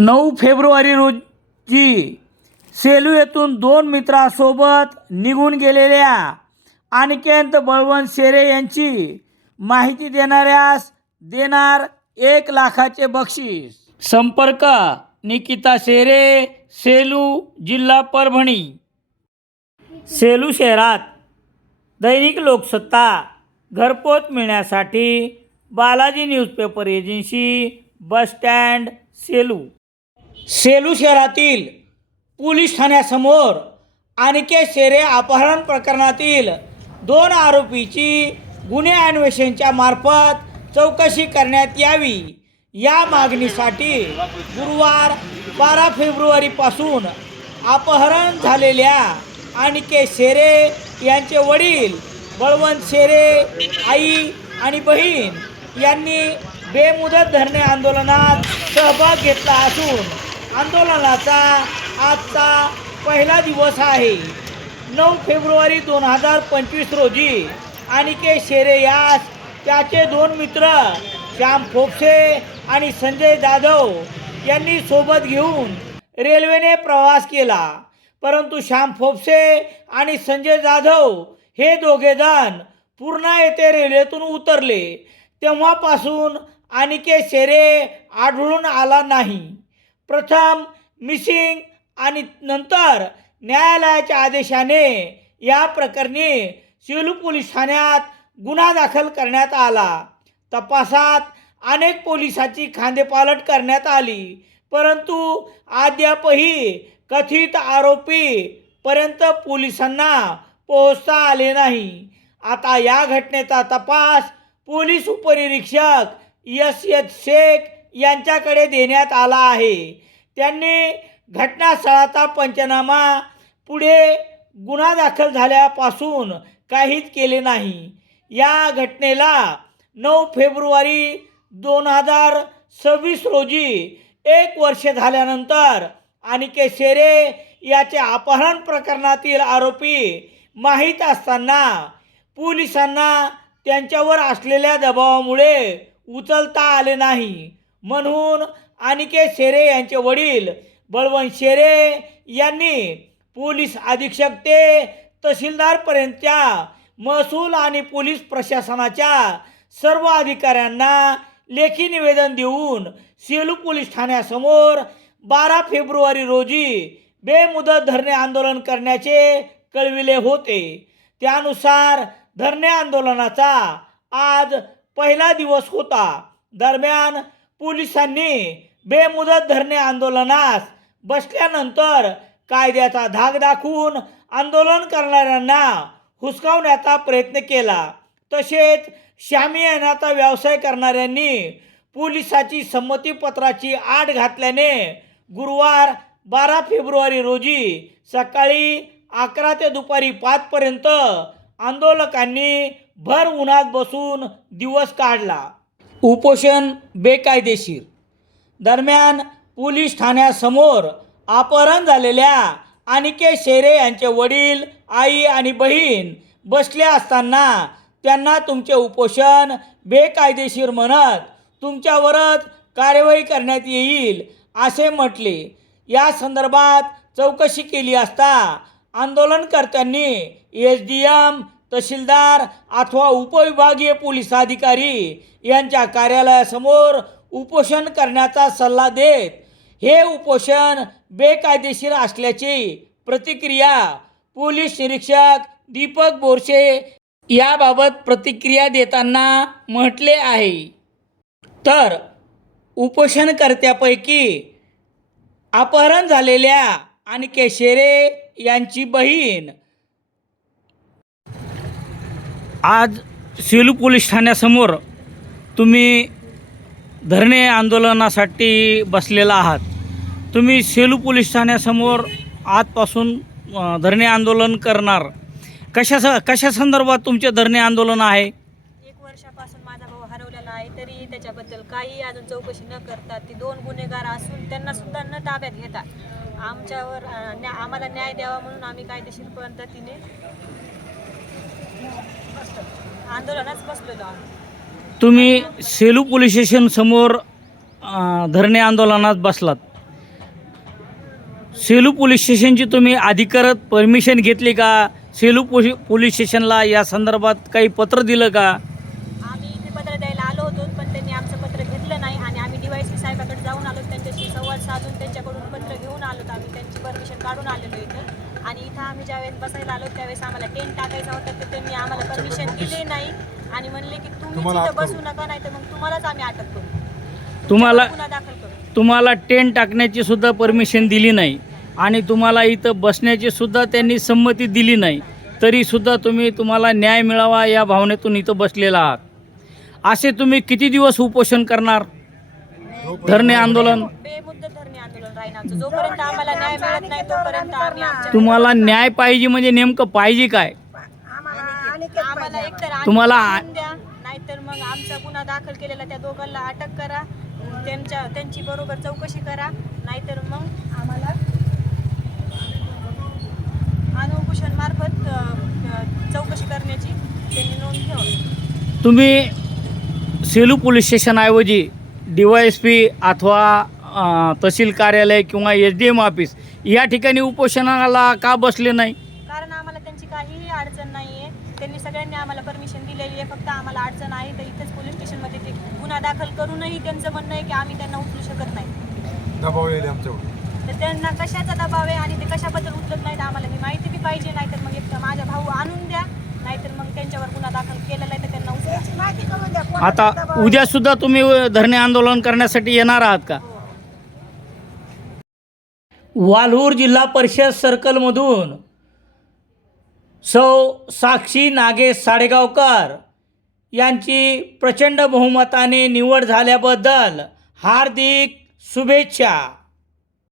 नऊ फेब्रुवारी रोजी सेलू येथून दोन मित्रासोबत निघून गेलेल्या अनिकेत बळवंत शेरे यांची माहिती देणाऱ्यास देणार एक लाखाचे बक्षीस. संपर्क निकिता शेरे सेलू जिल्हा परभणी. सेलू शहरात दैनिक लोकसत्ता घरपोच मिळण्यासाठी Balaji newspaper agency bus stand Selu. Selu शहरातील पोलीस ठाण्यासमोर अनिकेत शेरे अपहरण प्रकरणातील दोन आरोपीची गुन्हे अन्वेषणच्या मार्फत चौकशी करण्यात यावी. या मागणीसाठी गुरुवार बारा फेब्रुवारीपासून अपहरण झालेल्या अनिकेत शेरे यांचे वडील बळवंत शेरे आई आणि बहीण यांनी बेमुदत धरणे आंदोलनात सहभाग घेतला असून आंदोलनाचा आजचा पहिला दिवस आहे. नऊ फेब्रुवारी दोन हजार पंचवीस रोजी अनिकेत शेरे यास त्याचे दोन मित्र श्याम फोपसे आणि संजय जाधव यांनी सोबत घेऊन रेल्वेने प्रवास केला. परंतु श्याम फोपसे आणि संजय जाधव हे दोघेजण पूर्णा येथे रेल्वेतून उतरले. तेव्हापासून अनिकेत शेरे आढळून आला नाही. प्रथम मिसिंग आणि नंतर न्यायालयाच्या आदेशाने या प्रकरणी सेलू पोलीस ठाण्यात गुन्हा दाखल करण्यात आला. तपासात अनेक पोलिसाची खांदेपालट करण्यात आली परंतु अद्यापही कथित आरोपी पर्यंत पोलिसांना पोहोचता आले नाही. आता या घटनेचा तपास पोलीस उपनिरीक्षक यस एच शेख यांच्याकडे देण्यात आला आहे. त्यांनी घटनास्थळाचा पंचनामा पुढे गुन्हा दाखल झाल्यापासून काहीच केले नाही. या घटनेला नऊ फेब्रुवारी दोन हजार सव्वीस रोजी एक वर्ष झाल्यानंतर अनिकेत शेरे याचे अपहरण प्रकरणातील आरोपी माहीत असताना पोलिसांना त्यांच्यावर असलेल्या दबावामुळे उचलता आले नाही. म्हणून अनिकेत शेरे यांचे वडील बळवंत शेरे यांनी पोलीस अधीक्षक ते तहसीलदारपर्यंतच्या महसूल आणि पोलीस प्रशासनाच्या सर्व अधिकाऱ्यांना लेखी निवेदन देऊन सेलू पोलीस ठाण्यासमोर बारा फेब्रुवारी रोजी बेमुदत धरणे आंदोलन करण्याचे कळविले होते. त्यानुसार धरणे आंदोलनाचा आज पहिला दिवस होता. दरम्यान पोलिसांनी बेमुदत धरणे आंदोलनास बसल्यानंतर कायद्याचा धाक दाखवून आंदोलन करणाऱ्यांना हुसकावण्याचा प्रयत्न केला. तसेच शामियानाचा व्यवसाय करणाऱ्यांनी पोलिसाची संमतीपत्राची आड घातल्याने गुरुवार बारा फेब्रुवारी रोजी सकाळी अकरा ते दुपारी पाचपर्यंत आंदोलकांनी भर उन्हात बसून दिवस काढला. उपोषण बेकायदेशीर. दरम्यान पोलीस ठाण्यासमोर अपहरण झालेल्या अनिकेत शेरे यांचे वडील आई आणि बहीण बसले असताना त्यांना तुमचे उपोषण बेकायदेशीर म्हणत तुमच्यावरच कार्यवाही करण्यात येईल असे म्हटले. या संदर्भात चौकशी केली असता आंदोलनकर्त्यांनी एस डी एम तहसीलदार अथवा उपविभागीय पोलीस अधिकारी यांच्या कार्यालयासमोर उपोषण करण्याचा सल्ला देत हे उपोषण बेकायदेशीर असल्याची प्रतिक्रिया पोलीस निरीक्षक दीपक बोरसे याबाबत प्रतिक्रिया देताना म्हटले आहे. तर उपोषणकर्त्यापैकी अपहरण झालेल्या आणि शेरे यांची बहीण आज सेलू पोलीस ठाण्यासमोर तुम्ही धरणे आंदोलनासाठी बसलेला आहात. तुम्ही सेलू पोलीस ठाण्यासमोर आजपासून धरणे आंदोलन करणार. कशा कशा संदर्भात तुमचे धरणे आंदोलन आहे? एक वर्षापासून माझा भाऊ हरवलेला आहे तरी त्याच्याबद्दल काही अजून चौकशी न करता ते दोन गुन्हेगार असून त्यांना सुद्धा न ताब्यात घेतात आमच्यावर न्या- आम्हाला न्याय द्यावा म्हणून आम्ही कायदेशीर पद्धतीने बसलेलो तुम्ही सेलू पोलीस स्टेशन समोर धरणे आंदोलनात बसलात. सेलू पोलीस स्टेशनची तुम्ही अधिकारत परमिशन घेतली का? सेलू पोशी पोलीस स्टेशनला या संदर्भात काही पत्र दिलं का आम्ही इथे पत्र द्यायला आलो होतो पण त्यांनी आमचं पत्र घेतलं नाही आणि आम्ही डीवायसी साहेबाकडे जाऊन आलो त्यांच्याशी संवाद साधून त्यांच्याकडून पत्र घेऊन आलो आम्ही. त्यांची परमिशन काढून आलेलो इथं. आणि इथं आम्ही ज्यावेळेस बसायला आलो त्यावेळेस आम्हाला टेंट टाकायचा होता तर त्यांनी आम्हाला परमिशन दिली नाही. आणि म्हणले की तुम्ही तुम्हाला तिथं बसू नका नाही तर मग तुम्हालाच आम्ही अटक करू. तुम्हाला- तुमच्यावर गुन्हा दाखल करू. तुम्हाला टेंट टाकण्याची सुद्धा परमिशन दिली नाही. आणि तुम्हाला इथं बसण्याची सुद्धा त्यांनी संमती दिली नाही. तरीसुद्धा तुम्ही तुम्हाला न्याय मिळावा या भावनेतून इथं बसलेला आहात. असे तुम्ही किती दिवस उपोषण करणार? धरणे आंदोलन? बेमुद्दत जोपर्यंत आम्हाला न्याय मिळत नाही तोपर्यंत आम्ही आमच्या तुम्हाला न्याय पाहिजे म्हणजे नेमकं पाहिजे काय? आम्हाला एकतर तुम्हाला आ- आणून द्या नाहीतर मग आमचा गुन्हा दाखल केलेला त्या दोघांना अटक करा. त्यांच्या त्यांची बरोबर चौकशी करा. नाहीतर मग आम्हाला अनुकुशन मार्फत चौकशी करण्याची त्यांनी नोंद घ्यावी तुम्ही सेलू पोलीस स्टेशनऐवजी डी वाय एस पी अथवा तहसील कार्यालय किंवा एस डी एम ऑफिस या ठिकाणी उपोषणाला का बसले नाही? कारण आम्हाला त्यांची काहीही अडचण नाही आहे त्यांनी सगळ्यांनी आम्हाला परमिशन दिलेली आहे. फक्त आम्हाला अडचण आहे. तर इथेच पोलीस स्टेशनमध्ये ते गुन्हा दाखल करूनही त्यांचं म्हणणं आहे की आम्ही त्यांना उचलू शकत नाही. दबाव येईल आमच्यावर. तर त्यांना कशाचा दबाव आहे आणि ते कशाबद्दल उचलत नाहीत आम्हाला ही माहिती बी पाहिजे. नाहीतर मग एक तर माझा भाऊ आणून द्या. नाहीतर मग त्यांच्यावर गुन्हा दाखल केलेला आहे तर त्यांना उचला आता उद्या सुद्धा तुम्ही धरणे आंदोलन करण्यासाठी येणार आहात का? वालूर जिल्हा परिषद सर्कलमधून सौ साक्षी नागेश साडेगावकर यांची प्रचंड बहुमताने निवड झाल्याबद्दल हार्दिक शुभेच्छा.